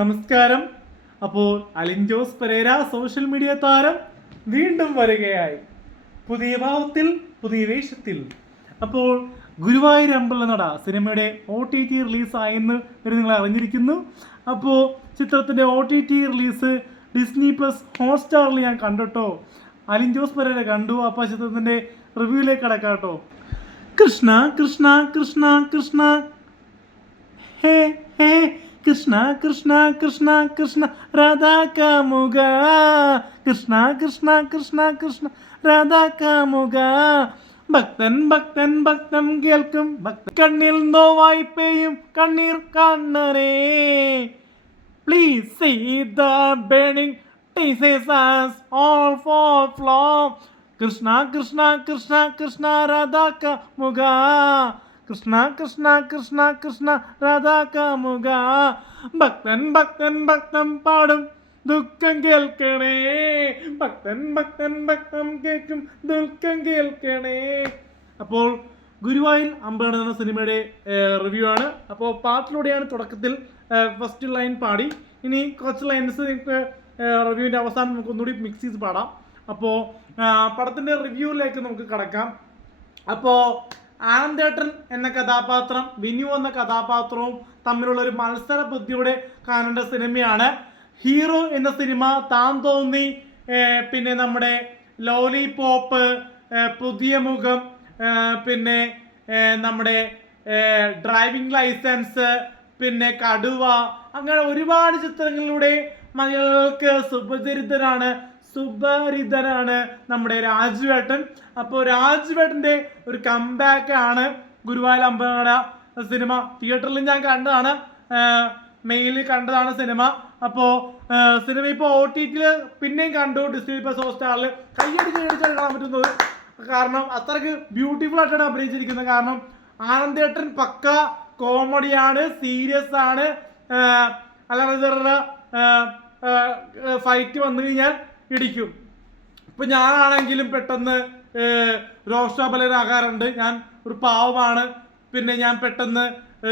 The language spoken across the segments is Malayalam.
നമസ്കാരം. അപ്പോൾ അലിൻ ജോസ് പെരേര സോഷ്യൽ മീഡിയ താരം വീണ്ടും വരികയായി, പുതിയ ഭാവത്തിൽ പുതിയ വേഷത്തിൽ. അപ്പോൾ ഗുരുവായൂർ അമ്പലനട സിനിമയുടെ OTT റിലീസായെന്ന് നിങ്ങൾ അറിഞ്ഞിരിക്കുന്നു. അപ്പോൾ ചിത്രത്തിൻ്റെ OTT റിലീസ് ഡിസ്നി പ്ലസ് ഹോട്ട്സ്റ്റാറിൽ ഞാൻ കണ്ടോ, അലിൻ ജോസ് പെരേര കണ്ടു. അപ്പോൾ ചിത്രത്തിൻ്റെ റിവ്യൂയിലേക്ക് കടക്കാം കേട്ടോ. കൃഷ്ണ കൃഷ്ണ കൃഷ്ണ കൃഷ്ണ ഹേ ഹേ കൃഷ്ണ കൃഷ്ണ കൃഷ്ണ കൃഷ്ണ രാധാ കാമുക, കൃഷ്ണ കൃഷ്ണ കൃഷ്ണ കൃഷ്ണ രാധാ കാമുക. ഭക്തൻ ഭക്തൻ ഭക്തൻ കേൾക്കും, ഭക്തൻ കണ്ണിൽ നോവായി പെയ്യും കണ്ണീർ കണ്ണരേ. Please see the burning tears us all for flow. Krishna Krishna Krishna Krishna Radha കാമുക, കൃഷ്ണ കൃഷ്ണ കൃഷ്ണ കൃഷ്ണ രാധാ കാമുക. ഭക്തൻ ഭക്തൻ ഭക്തൻ പാടും ദുഃഖം കേൾക്കണേ, ഭക്തൻ ഭക്തൻ ഭക്തൻ കേൾക്കും ദുഃഖം കേൾക്കണേ. അപ്പോൾ ഗുരുവായൂർ അമ്പലനട എന്ന സിനിമയുടെ റിവ്യൂ ആണ്. അപ്പോൾ പാട്ടിലൂടെയാണ് തുടക്കത്തിൽ ഫസ്റ്റ് ലൈൻ പാടി, ഇനി കുറച്ച് ലൈൻസ് നിങ്ങൾക്ക് റിവ്യൂവിൻ്റെ അവസാനം നമുക്ക് ഒന്നുകൂടി മിക്സ് ചെയ്ത് പാടാം. അപ്പോൾ പടത്തിൻ്റെ റിവ്യൂവിലേക്ക് നമുക്ക് കടക്കാം. അപ്പോൾ ആനന്ദേട്ടൻ എന്ന കഥാപാത്രം വിനു എന്ന കഥാപാത്രവും തമ്മിലുള്ള ഒരു മത്സര ബുദ്ധിയുടെ കാണേണ്ട സിനിമയാണ്. ഹീറോ എന്ന സിനിമ, താൻ തോന്നി, പിന്നെ നമ്മുടെ ലോലിപോപ്പ്, പുതിയ മുഖം, പിന്നെ നമ്മുടെ ഡ്രൈവിംഗ് ലൈസൻസ്, പിന്നെ കടുവ, അങ്ങനെ ഒരുപാട് ചിത്രങ്ങളിലൂടെ മലയാളികൾക്ക് സുപരിതനാണ് നമ്മുടെ രാജുവേട്ടൻ. അപ്പോൾ രാജുവേട്ടൻ്റെ ഒരു കംബാക്ക് ആണ് ഗുരുവായൂർ അമ്പലനട സിനിമ. തിയേറ്ററിൽ ഞാൻ കണ്ടതാണ്, മെയിലിൽ കണ്ടതാണ് സിനിമ. അപ്പോൾ സിനിമ ഇപ്പോൾ OTT പിന്നെയും കണ്ടു, ഡിസ്നി പ്ലസ് ഹോട്ട്സ്റ്റാറിൽ കയ്യടിച്ചാണ് കാണാൻ പറ്റുന്നത്. കാരണം അത്രയ്ക്ക് ബ്യൂട്ടിഫുൾ ആയിട്ടാണ് അഭിനയിച്ചിരിക്കുന്നത്. കാരണം ആനന്ദേട്ടൻ പക്ക കോമഡിയാണ്, സീരിയസ് ആണ്. അല്ലാതെ ഫൈറ്റ് വന്നു കഴിഞ്ഞാൽ ഇടിക്കും. ഇപ്പം ഞാനാണെങ്കിലും പെട്ടെന്ന് രോഷാബലനാകാറുണ്ട്. ഞാൻ ഒരു പാവമാണ്, പിന്നെ ഞാൻ പെട്ടെന്ന്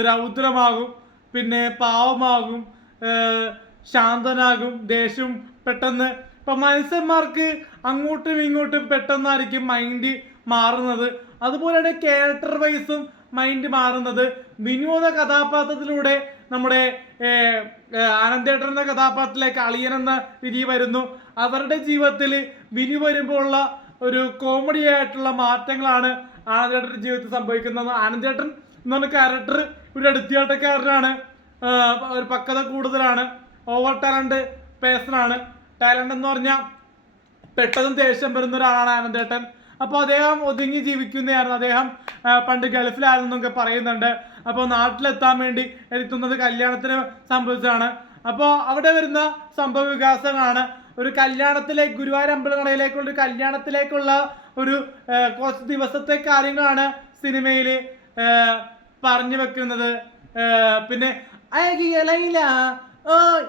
രൗദ്രമാകും, പിന്നെ പാവമാകും, ശാന്തനാകും, ദേഷ്യം പെട്ടെന്ന്. ഇപ്പം മനുഷ്യന്മാർക്ക് അങ്ങോട്ടും ഇങ്ങോട്ടും പെട്ടെന്നായിരിക്കും മൈൻഡ് മാറുന്നത്. അതുപോലെയാണ് ക്യാരക്ടർ വൈസും മൈൻഡ് മാറുന്നത്. വിനോദ കഥാപാത്രത്തിലൂടെ നമ്മുടെ ആനന്ദേട്ടൻ എന്ന കഥാപാത്രത്തിലേക്ക് അളിയൻ എന്ന വിധി വരുന്നു. അവരുടെ ജീവിതത്തിൽ വിനു വരുമ്പോൾ ഉള്ള ഒരു കോമഡി ആയിട്ടുള്ള മാറ്റങ്ങളാണ് ആനന്ദേട്ടൻ്റെ ജീവിതത്തിൽ സംഭവിക്കുന്നത്. ആനന്ദേട്ടൻ എന്ന് പറഞ്ഞ ക്യാരക്ടർ ഒരു എടുത്തിയാട്ടക്കാരനാണ്, ഒരു പക്വത കൂടുതലാണ്, ഓവർ ടാലന്റ് പേഴ്സണാണ്. ടാലന്റ് എന്ന് പറഞ്ഞാൽ പെട്ടെന്ന് ദേഷ്യം വരുന്ന ഒരാളാണ് ആനന്ദേട്ടൻ. അപ്പോൾ അദ്ദേഹം ഒതുങ്ങി ജീവിക്കുന്നതായിരുന്നു. അദ്ദേഹം പണ്ട് ഗൾഫിലായിരുന്നൊക്കെ പറയുന്നുണ്ട്. അപ്പോൾ നാട്ടിലെത്താൻ വേണ്ടി എത്തുന്നത് കല്യാണത്തിന് സംഭവിച്ചതാണ്. അപ്പോൾ അവിടെ വരുന്ന സംഭവ വികാസങ്ങളാണ് ഒരു കല്യാണത്തിലേക്ക്, ഗുരുവായൂർ അമ്പലനടയിലേക്കുള്ള ഒരു കല്യാണത്തിലേക്കുള്ള ഒരു കുറച്ച് ദിവസത്തെ കാര്യങ്ങളാണ് സിനിമയിൽ പറഞ്ഞു വെക്കുന്നത്. പിന്നെ അഴകിയ ലൈല,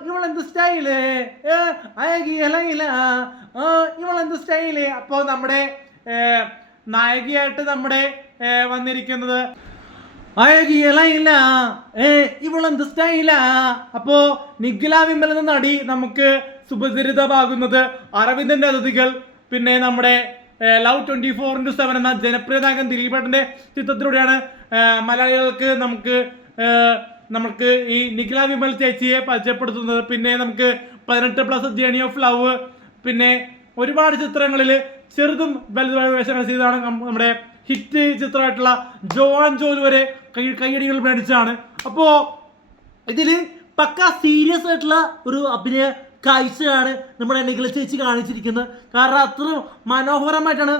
ഇവളെന്ത് സ്റ്റൈല്, അഴകിയ ലൈല, ഇവളെന്ത് സ്റ്റൈല്. അപ്പോൾ നമ്മുടെ നായികയായിട്ട് നമ്മുടെ വന്നിരിക്കുന്നത് അഴകിയ ലൈല, ഇവളെന്ത് സ്റ്റൈലാ. അപ്പോ നിഖില വിമൽ എന്ന നടി നമുക്ക് സുപരിചിതമാകുന്നത് അരവിന്ദന്റെ അതിഥികൾ, പിന്നെ നമ്മുടെ ലവ് 24/7 എന്ന ജനപ്രിയ നായകൻ ദിലീപേട്ടന്റെ ചിത്രത്തിലൂടെയാണ് മലയാളികൾക്ക് നമുക്ക് ഈ നിഖില വിമൽ ചേച്ചിയെ പരിചയപ്പെടുത്തുന്നത്. പിന്നെ നമുക്ക് 18+ ജേണി ഓഫ് ലവ്, പിന്നെ ഒരുപാട് ചിത്രങ്ങളിൽ ചെറുതും വലുതുമായ വേഷങ്ങൾ ചെയ്താണ്. നമ്മുടെ ഹിറ്റ് ചിത്രമായിട്ടുള്ള ജോൺ ജോൽ വരെ കൈയടികൾ മേടിച്ചാണ്. അപ്പോൾ ഇതിൽ പക്ക സീരിയസ് ആയിട്ടുള്ള ഒരു അഭിനയ കാഴ്ചയാണ് നമ്മുടെ നിഖില ചേച്ചി കാണിച്ചിരിക്കുന്നത്. കാരണം അത്ര മനോഹരമായിട്ടാണ്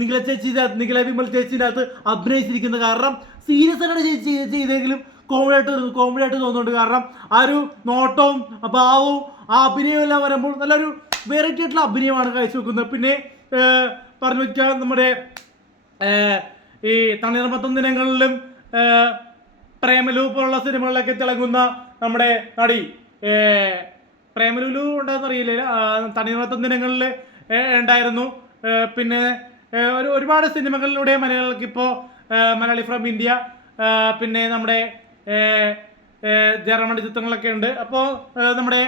നിഖില വിമൽ ചേച്ചിൻ്റെ അകത്ത് അഭിനയിച്ചിരിക്കുന്നത്. കാരണം സീരിയസ് ആയിട്ടാണ് ചേച്ചി ചെയ്തെങ്കിലും കോമഡി ആയിട്ട് തോന്നുന്നുണ്ട്. കാരണം ആ ഒരു നോട്ടവും ഭാവവും ആ അഭിനയവും എല്ലാം വരുമ്പോൾ നല്ലൊരു വെറൈറ്റി ആയിട്ടുള്ള അഭിനയമാണ് കാഴ്ചവെക്കുന്നത്. പിന്നെ പറഞ്ഞു വെച്ചാൽ നമ്മുടെ ഈ തണ്ണീർമത്തം ദിനങ്ങളിലും പ്രേമലു പോലുള്ള സിനിമകളിലൊക്കെ തിളങ്ങുന്ന നമ്മുടെ നടി, പ്രേമലു ഉണ്ടെന്നറിയില്ല, തണ്ണീർമത്തം ദിനങ്ങളിൽ ഉണ്ടായിരുന്നു. പിന്നെ ഒരുപാട് സിനിമകളിലൂടെ മലയാളിക്ക് ഇപ്പോൾ മലയാളി ഫ്രം ഇന്ത്യ, പിന്നെ നമ്മുടെ ജയറാമന്റെ ചിത്രങ്ങളൊക്കെ ഉണ്ട്. അപ്പോൾ നമ്മുടെ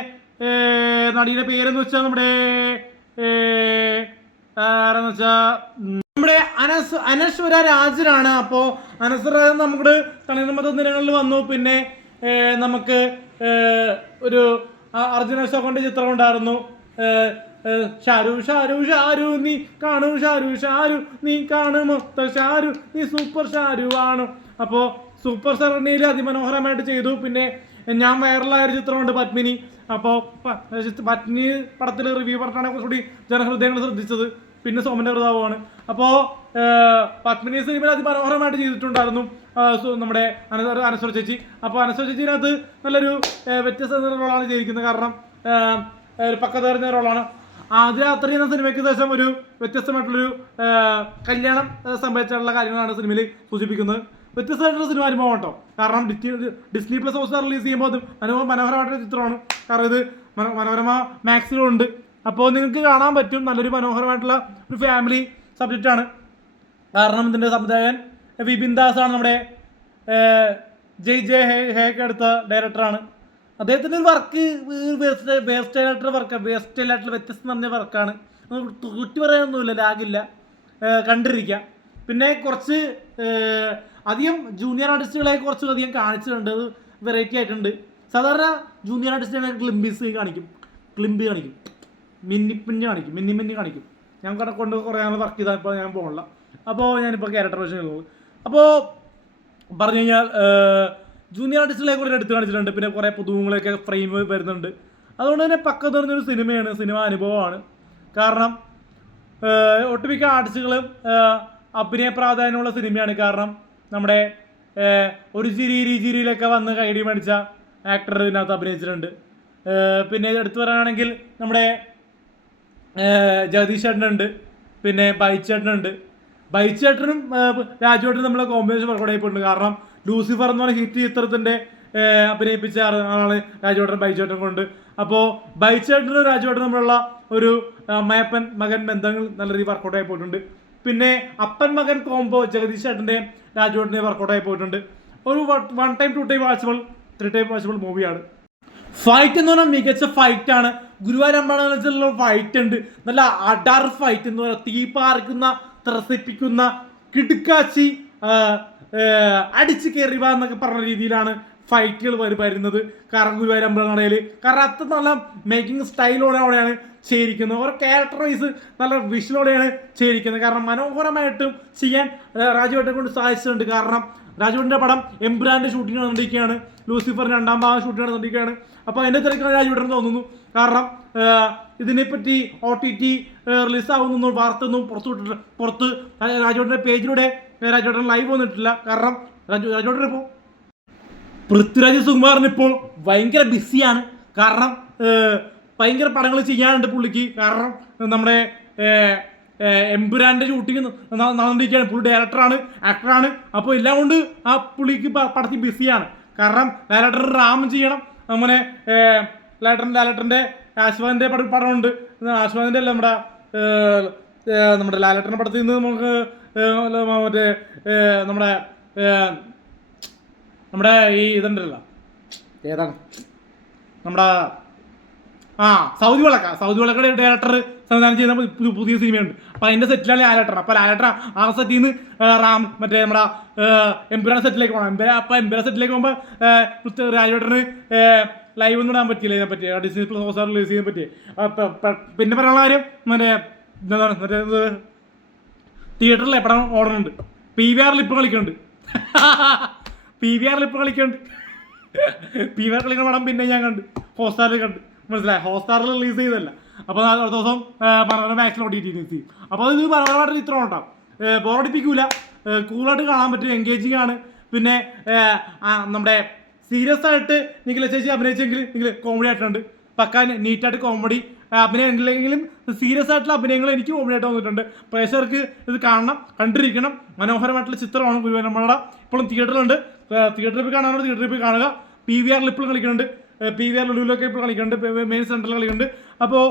നടിയുടെ പേരെന്ന് വെച്ചാൽ നമ്മുടെ ആരെന്ന് വെച്ചാൽ നമ്മുടെ അനശ്വര രാജനാണ്. അപ്പോൾ അനശ്വര നമ്മുടെ തണിമത്ത ദിനങ്ങളിൽ വന്നു. പിന്നെ നമുക്ക് ഒരു അർജുന അശോകന്റെ ചിത്രം ഉണ്ടായിരുന്നു. ഷാരു ഷാരു ഷാരു നീ കാണൂ, ഷാരു ഷാരു നീ കാണു, മൊത്ത ഷാരു നീ സൂപ്പർ ഷാരു ആണ്. അപ്പോൾ സൂപ്പർ സരണിയിൽ അതിമനോഹരമായിട്ട് ചെയ്തു. പിന്നെ ഞാൻ വൈറലായ ഒരു ചിത്രമുണ്ട് പത്മിനി. അപ്പോൾ പത്മിനി പടത്തിൽ റിവ്യൂ പറഞ്ഞാണ് കുറച്ചുകൂടി ജനഹൃദയങ്ങൾ ശ്രദ്ധിച്ചത്. പിന്നെ സോമന്റെ ഹൃദാവുമാണ്. അപ്പോൾ പത്മിനി സിനിമയിൽ അതിമനോഹരമായിട്ട് ചെയ്തിട്ടുണ്ടായിരുന്നു നമ്മുടെ അനശ്വര ചേച്ചി. അപ്പോൾ അനശ്വര ചേച്ചിനകത്ത് നല്ലൊരു വ്യത്യസ്ത റോളാണ് ചെയ്തിരിക്കുന്നത്. കാരണം ഒരു പക്വത അറിഞ്ഞ റോളാണ്. ആദ്യ രാത്രി എന്ന സിനിമയ്ക്ക് ശേഷം ഒരു വ്യത്യസ്തമായിട്ടുള്ളൊരു കല്യാണം സംഭവിച്ചിട്ടുള്ള കാര്യങ്ങളാണ് സിനിമയിൽ സൂചിപ്പിക്കുന്നത്. വ്യത്യസ്തമായിട്ടുള്ള സിനിമ അനുഭവം കേട്ടോ. കാരണം ഡിസ്നി പ്ലസ് ഹോട്ട്സ്റ്റാർ റിലീസ് ചെയ്യുമ്പോൾ അതും മനോഹരമായിട്ടൊരു ചിത്രമാണ്. കാരണം ഇത് മനോരമ മാക്സിലും ഉണ്ട്. അപ്പോൾ നിങ്ങൾക്ക് കാണാൻ പറ്റും. നല്ലൊരു മനോഹരമായിട്ടുള്ള ഒരു ഫാമിലി സബ്ജക്റ്റാണ്. കാരണം ഇതിൻ്റെ സംവിധായകൻ വിപിൻ ദാസ് ആണ്. നമ്മുടെ ജയ് ഹേക്ക് എടുത്ത ഡയറക്ടറാണ്. അദ്ദേഹത്തിൻ്റെ ഒരു വർക്ക് വേസ്റ്റൈലായിട്ടുള്ള വ്യത്യസ്തം നിറഞ്ഞ വർക്കാണ്. കുറ്റി പറയാനൊന്നുമില്ല, ലാഗില്ല, കണ്ടിരിക്കാം. പിന്നെ കുറച്ച് അധികം ജൂനിയർ ആർട്ടിസ്റ്റുകളെ കുറച്ചധികം കാണിച്ചിട്ടുണ്ട്. അത് വെറൈറ്റി ആയിട്ടുണ്ട്. സാധാരണ ജൂനിയർ ആർട്ടിസ്റ്റുകളെ ക്ലിംബി കാണിക്കും, മിന്നി കാണിക്കും. ഞാൻ കൊണ്ട് കുറേ നാൾ വർക്ക് ചെയ്താൽ ഇപ്പോൾ ഞാൻ പോകണില്ല. അപ്പോൾ ഞാനിപ്പോൾ ക്യാരക്ടർ വേഷൻ ഉള്ളത്. അപ്പോൾ പറഞ്ഞു കഴിഞ്ഞാൽ ജൂനിയർ ആർട്ടിസ്റ്റുകളെ കൂടെ എടുത്ത് കാണിച്ചിട്ടുണ്ട്. പിന്നെ കുറേ പുതുമുഖങ്ങളെയൊക്കെ ഫ്രെയിം വരുന്നുണ്ട്. അതുകൊണ്ട് തന്നെ പക്വത പറഞ്ഞൊരു സിനിമയാണ്, സിനിമ അനുഭവമാണ്. കാരണം ഒട്ടുമിക്ക ആർട്ടിസ്റ്റുകളും അഭിനയ പ്രാധാന്യമുള്ള സിനിമയാണ്. കാരണം നമ്മുടെ ഒരു ചിരിയിലൊക്കെ വന്ന് കൈഡി മേടിച്ച ആക്ടർ ഇതിനകത്ത് അഭിനയിച്ചിട്ടുണ്ട്. പിന്നെ എടുത്തു പറയുകയാണെങ്കിൽ നമ്മുടെ ജഗദീഷ് ചേട്ടനുണ്ട്, പിന്നെ ബൈച്ചേട്ടനുണ്ട്. ബൈച്ചേട്ടനും രാജുവേട്ടനും നമ്മളെ കോമ്പിനേഷൻ വർക്കൗട്ട് ആയിപ്പോയിട്ടുണ്ട്. കാരണം ലൂസിഫർ എന്ന് പറഞ്ഞ ഹിറ്റ് ചിത്രത്തിൻ്റെ അഭിനയിപ്പിച്ച ആളാണ് രാജുവേട്ടൻ ബൈച്ചേട്ടൻ കൊണ്ട്. അപ്പോൾ ബൈച്ചേട്ടനും രാജുവേട്ടനും തമ്മിലുള്ള ഒരു അമ്മയപ്പൻ മകൻ ബന്ധങ്ങൾ നല്ല രീതിയിൽ വർക്കൗട്ട് ആയി പോയിട്ടുണ്ട്. പിന്നെ അപ്പൻ മകൻ കോംബോ ജഗദീഷ് ചേട്ടൻ്റെ രാജുവേട്ടൻ്റെ വർക്കൗട്ട് ആയി പോയിട്ടുണ്ട്. ഒരു 1 time 2 time watchable 3 time watchable മൂവിയാണ്. ഫൈറ്റ് എന്ന് പറഞ്ഞാൽ മികച്ച ഫൈറ്റാണ്. ഗുരുവായൂരമ്പലത്തിലുള്ള ഫൈറ്റ് ഉണ്ട്, നല്ല അഡർ ഫൈറ്റ് എന്ന് പറയുക. തീ പാർക്കുന്ന, ത്രസിപ്പിക്കുന്ന, കിടുക്കാച്ചി, അടിച്ച് കയറി വാ എന്നൊക്കെ പറഞ്ഞ രീതിയിലാണ് ഫൈറ്റുകൾ വരുന്നത്. കാരണം ഗുരുവായൂരമ്പലനടയിൽ കാരണം അത്ര നല്ല മേക്കിംഗ് സ്റ്റൈലോടെയാണ് ചെയ്തിരിക്കുന്നത്. ഓരോ ക്യാരക്ടർ വൈസ് നല്ല വിഷ്വലോടെയാണ് ചെയ്തിരിക്കുന്നത്. കാരണം മനോഹരമായിട്ടും ചെയ്യാൻ രാജുവേട്ടനെ കൊണ്ട് സാധിച്ചിട്ടുണ്ട്. കാരണം രാജുവേട്ടൻ്റെ പടം എംബ്രാൻ്റെ ഷൂട്ടിംഗ് നടന്നിരിക്കുകയാണ്, ലൂസിഫർ 2ാം ഭാഗം ഷൂട്ടിംഗ് നടന്നിരിക്കുകയാണ്. അപ്പോൾ അതിൻ്റെ തിരക്കാണ് രാജുവേട്ടൻ തോന്നുന്നു. കാരണം ഇതിനെപ്പറ്റി OTT റിലീസാവുന്നൊന്നും വാർത്തയൊന്നും പുറത്ത് രാജുവേട്ടൻ്റെ പേജിലൂടെ രാജുവേട്ടൻ ലൈവ് വന്നിട്ടില്ല. കാരണം രാജുവേട്ടൻ ഇപ്പോൾ പൃഥ്വിരാജ് സുകുമാരൻ ഇപ്പോൾ ഭയങ്കര ബിസിയാണ്. കാരണം ഭയങ്കര പടങ്ങൾ ചെയ്യാനുണ്ട് പുള്ളിക്ക്. കാരണം നമ്മുടെ എംപുരാൻ്റെ ഷൂട്ടിങ് നടന്നിരിക്കുകയാണ്. പുള്ളി ഡയറക്ടറാണ്, ആക്ടറാണ്. അപ്പോൾ എല്ലാം കൊണ്ട് ആ പുള്ളിക്ക് പടത്തിൽ ബിസിയാണ്. കാരണം ലാലേട്ടൻ്റെ റാം ചെയ്യണം. അങ്ങനെ ലാലേട്ടൻ്റെ ആശ്വാദിൻ്റെ പടമുണ്ട്. ആശ്വാദിൻ്റെ അല്ല, നമ്മുടെ ലാലേട്ടൻ്റെ പടത്തിൽ നിന്ന് നമുക്ക് മറ്റേ നമ്മുടെ ഈ ഇതുണ്ടല്ലോ, ഏതാണ് നമ്മുടെ സൗദി വിളക്കയുടെ ഡയറക്ടർ സംവിധാനം ചെയ്യുന്ന പുതിയ സിനിമയുണ്ട്. അപ്പോൾ അതിൻ്റെ സെറ്റിലാണ് ലാലേട്ടർ. അപ്പോൾ ലാലേട്ടർ ആ സെറ്റിൽ നിന്ന് മറ്റേ നമ്മുടെ എംപുരാൻ സെറ്റിലേക്ക് പോകണം. അപ്പോൾ എംപുരാൻ സെറ്റിലേക്ക് പോകുമ്പോൾ രാജേട്ടന് ലൈവ് ഒന്നും ഇടാൻ പറ്റിയില്ല. ഇതിനെപ്പറ്റി ഡിസ്നി പ്ലസ് ഹോട്ട്സ്റ്റാർ റിലീസ് ചെയ്യാൻ പറ്റി. പിന്നെ പറയാനുള്ള കാര്യം മറ്റേ തിയേറ്ററിൽ എപ്പോഴും ഓടുന്നുണ്ട്. PVR ഇപ്പോൾ കളിക്കുന്നുണ്ട്. PVR കളിക്കുന്ന പടം പിന്നെ ഞാൻ കണ്ട് ഹോട്ട്സ്റ്റാറിൽ കണ്ട്, മനസ്സിലായി. ഹോട്ട്സ്റ്റാറിൽ റിലീസ് ചെയ്തല്ല. അപ്പോൾ അടുത്ത ദിവസം മനോരമ മാക്സിൽ OTT റിലീസ് ചെയ്യും. അപ്പോൾ ഇത് മനോഹരമായിട്ട് ചിത്രം ഉണ്ടാവും. ബോറടിപ്പിക്കൂല, കൂളായിട്ട് കാണാൻ പറ്റും, എൻഗേജിങ് ആണ്. പിന്നെ നമ്മുടെ സീരിയസ് ആയിട്ട് നിഖില ചേച്ചി അഭിനയിച്ചെങ്കിൽ നിങ്ങൾ കോമഡി ആയിട്ടുണ്ട്. പക്കാ നീറ്റായിട്ട് കോമഡി അഭിനയമെങ്കിലും സീരിയസ് ആയിട്ടുള്ള അഭിനയങ്ങൾ എനിക്ക് കോമഡി ആയിട്ട് വന്നിട്ടുണ്ട്. പ്രേക്ഷകർക്ക് ഇത് കാണണം, കണ്ടിരിക്കണം. മനോഹരമായിട്ടുള്ള ചിത്രമാണ് ഗുരുവായൂരമ്പലനട. ഇപ്പോഴും തിയേറ്ററിലുണ്ട്. തിയേറ്ററിൽ പോയി കാണാനോ തിയേറ്ററിൽ പോയി കാണുക. PVR ഇപ്പോൾ കളിക്കുന്നുണ്ട്. PVR ലുലുവിലൊക്കെ ഇപ്പോൾ കളിക്കുന്നുണ്ട്. മെയിൻ സെൻറ്ററിൽ കളിക്കുന്നുണ്ട്. അപ്പോൾ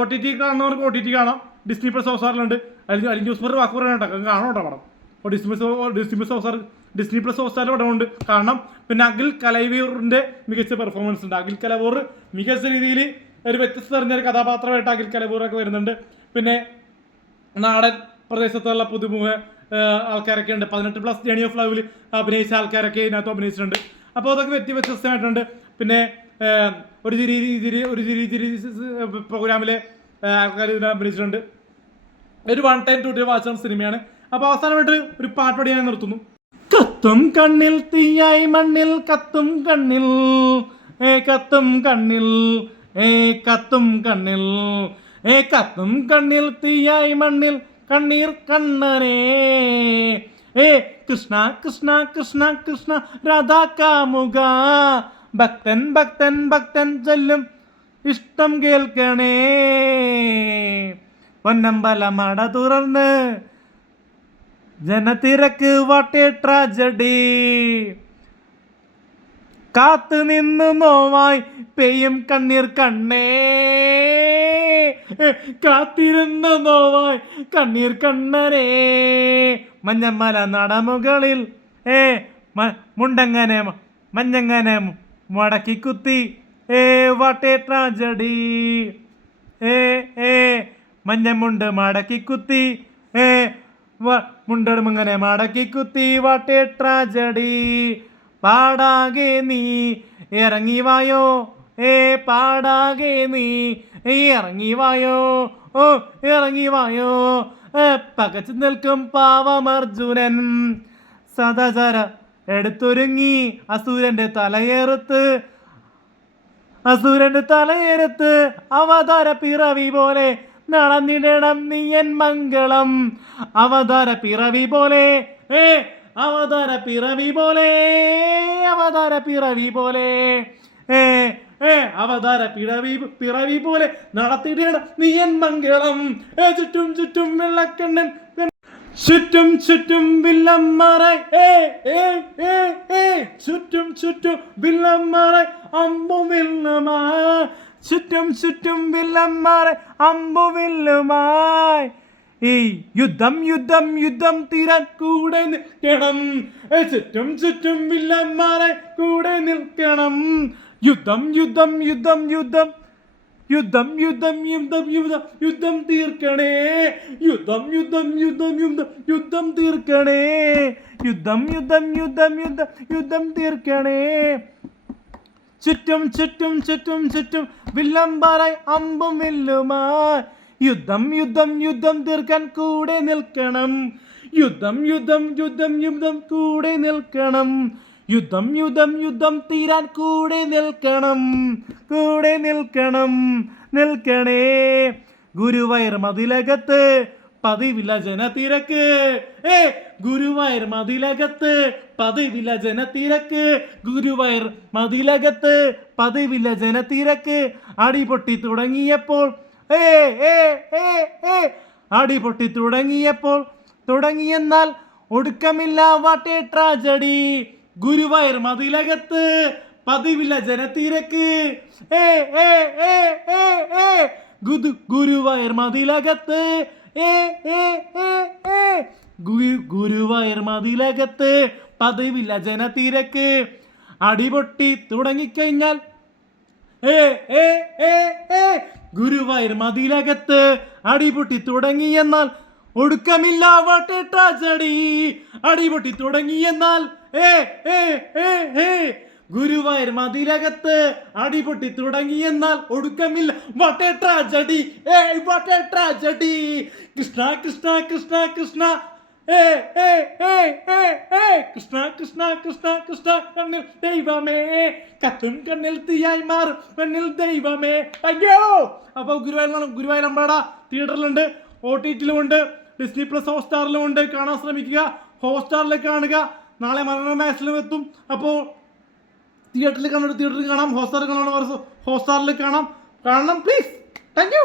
OTT കാണുന്നവർക്ക് OTT കാണാം. ഡിസ്നി പ്ലസ് ഹോട്ട്സ്റ്റാറിലുണ്ട്. അല്ലെങ്കിൽ ന്യൂസ് പേപ്പർ വാക്ക് പറയാനായിട്ടോ കാണാം കേട്ടോ പടം. അപ്പോൾ Disney plus Hotstar Disney plus ഹോട്ട്സ്റ്റാറിൽ പടമുണ്ട്, കാണണം. പിന്നെ അഖിൽ കലവൂറിന്റെ മികച്ച പെർഫോമൻസ് ഉണ്ട്. അഖിൽ കലവൂർ മികച്ച രീതിയിൽ ഒരു വ്യത്യസ്ത തെരഞ്ഞൊരു കഥാപാത്രമായിട്ട് അഖിൽ കലവൂറൊക്കെ വരുന്നുണ്ട്. പിന്നെ നാടൻ പ്രദേശത്തുള്ള പുതുമുഖ ആൾക്കാരൊക്കെ ഉണ്ട്. 18+ ജേണി ഓഫ് ലവിൽ അഭിനയിച്ച ആൾക്കാരൊക്കെ ഇതിനകത്ത് അഭിനയിച്ചിട്ടുണ്ട്. അപ്പോൾ അതൊക്കെ വ്യത്യസ്തമായിട്ടുണ്ട്. പിന്നെ ഒരു ചിരി പ്രോഗ്രാമിലെ ആൾക്കാർ ഇതിനെ അഭിനയിച്ചിട്ടുണ്ട്. ഒരു 1 time 2 time വാച്ച് സിനിമയാണ്. അപ്പോൾ അവസാനമായിട്ട് ഒരു പാട്ടോടെ ഞാൻ നിർത്തുന്നു. കത്തും കണ്ണിൽ തീയായി മണ്ണിൽ കത്തും കണ്ണിൽ കത്തും കണ്ണിൽ കത്തും കണ്ണിൽ കത്തും കണ്ണിൽ തീയായി മണ്ണിൽ കണ്ണീർ കണ്ണനേ കൃഷ്ണ കൃഷ്ണ കൃഷ്ണ കൃഷ്ണ രാധാ കാമുക ഭക്തൻ ഭക്തൻ ഭക്തൻ ചൊല്ലും ഇഷ്ടം കേൾക്കണേ പൊന്നമ്പല മട തുറന്ന് ജനത്തിരക്ക് വാട്ടേ ട്രാജഡി കാത്തു നിന്ന് നോവായി പെയ്യും കണ്ണീർ കണ്ണേ കാത്തിരുന്ന നോവായി കണ്ണീർ കണ്ണരേ മഞ്ഞമ്മല നടമുകളിൽ മുണ്ടങ്ങനെ മഞ്ഞങ്ങനെ മടക്കി കുത്തി വാട്ടേ ട്രാജഡി മഞ്ഞമുണ്ട് മടക്കി കുത്തി മുണ്ടടുമങ്ങനെ മടക്കി കുത്തി വാട്ടേ ട്രാജഡി പാടാകെ നീ ഇറങ്ങി വായോ പാടാകെ നീ ഇറങ്ങി വായോ ഇറങ്ങി വായോ പകച്ചു നിൽക്കും പാവമർജുനൻ സദാചാര എടുത്തൊരുങ്ങി അസുരന്റെ തലയെടുത്ത് അവതാര പിറവി പോലെ നടന്നിടണം നീയൻ മംഗളം അവതാര പിറവി പോലെ അവതാര പിറവി പോലെ അവതാര പിറവി പോലെ അവതാര പിറവി പോലെ നടത്തിയിടണം നീയൻ മംഗളം ചുറ്റും ചുറ്റും വെള്ളക്കണ്ണൻ ചുറ്റും ചുറ്റും വില്ലന്മാരെ ചുറ്റും ചുറ്റും വില്ലന്മാരെ അമ്പുവില്ലുമായി ചുറ്റും ചുറ്റും വില്ലന്മാരെ അമ്പുവില്ലുമായി യുദ്ധം യുദ്ധം യുദ്ധം തീരാൻ കൂടെ നിൽക്കണം ചുറ്റും ചുറ്റും വില്ലന്മാരെ കൂടെ നിൽക്കണം യുദ്ധം യുദ്ധം യുദ്ധം യുദ്ധം യുദ്ധം യുദ്ധം യുദ്ധം യുദ്ധം യുദ്ധം തീർക്കണേ യുദ്ധം യുദ്ധം യുദ്ധം യുദ്ധം യുദ്ധം തീർക്കണേ യുദ്ധം യുദ്ധം യുദ്ധം യുദ്ധം യുദ്ധം തീർക്കണേ ചുറ്റും ചുറ്റും ചുറ്റും ചുറ്റും വില്ലന്മാരായി അമ്പും വില്ലുമായി യുദ്ധം യുദ്ധം യുദ്ധം തീർക്കാൻ കൂടെ നിൽക്കണം യുദ്ധം യുദ്ധം യുദ്ധം യുദ്ധം കൂടെ നിൽക്കണം യുദ്ധം യുദ്ധം യുദ്ധം തീരാൻ കൂടെ നിൽക്കണം നിൽക്കണേ ഗുരുവായൂർ മതിലകത്ത് പതിവില്ല ജനത്തിരക്ക് ഗുരുവായൂർ മതിലകത്ത് പതിവില്ല ജനത്തിരക്ക് ഗുരുവായൂർ മതിലകത്ത് പതിവില്ല ജനത്തിരക്ക് അടിപൊട്ടി തുടങ്ങിയപ്പോൾ അടിപൊട്ടി തുടങ്ങിയെന്നാൽ ഒടുക്കമില്ല വാട്ടേ ട്രാജഡി ഗുരുവായൂർ മതിലകത്ത് പതിവില്ല ജനത്തിരക്ക് ഗുരുവായൂർ മതിലകത്ത് ഗുരുവായൂർ മതിലകത്ത് പതിവില്ല ജനത്തിരക്ക് അടിപൊട്ടി തുടങ്ങിക്കഴിഞ്ഞാൽ ഗുരുവായൂർ മതിലകത്ത് അടിപൊട്ടി തുടങ്ങിയെന്നാൽ ഒടുക്കമില്ല വാട്ടേ ട്രാജഡി അടിപൊട്ടി തുടങ്ങിയെന്നാൽ ഗുരുവായൂർ മതിലകത്ത് അടിപൊട്ടി തുടങ്ങിയെന്നാൽ ഒടുക്കമില്ല what a tragedy what a tragedy Krishna Krishna Krishna Krishna Krishna Krishna Krishna Krishna കണ്ണിൽ ദൈവമേ കത്തും കണ്ണിൽ തീയായി മാറും കണ്ണിൽ ദൈവമേ അയ്യോ. അപ്പോൾ ഗുരുവായൂർ അമ്പാട തിയേറ്ററിലുണ്ട്, OTT-ലുമുണ്ട്, ഡിസ്നി പ്ലസ് ഹോട്ട്സ്റ്റാറിലും ഉണ്ട്. കാണാൻ ശ്രമിക്കുക. ഹോട്ട്സ്റ്റാറിൽ കാണുക. നാളെ മനോരമ മാക്സിലും എത്തും. അപ്പോൾ തിയേറ്ററിൽ കാണാം, ഹോട്ട്സ്റ്റാറിൽ കാണണം, ഹോട്ട്സ്റ്റാറിൽ കാണണം പ്ലീസ്. Thank you.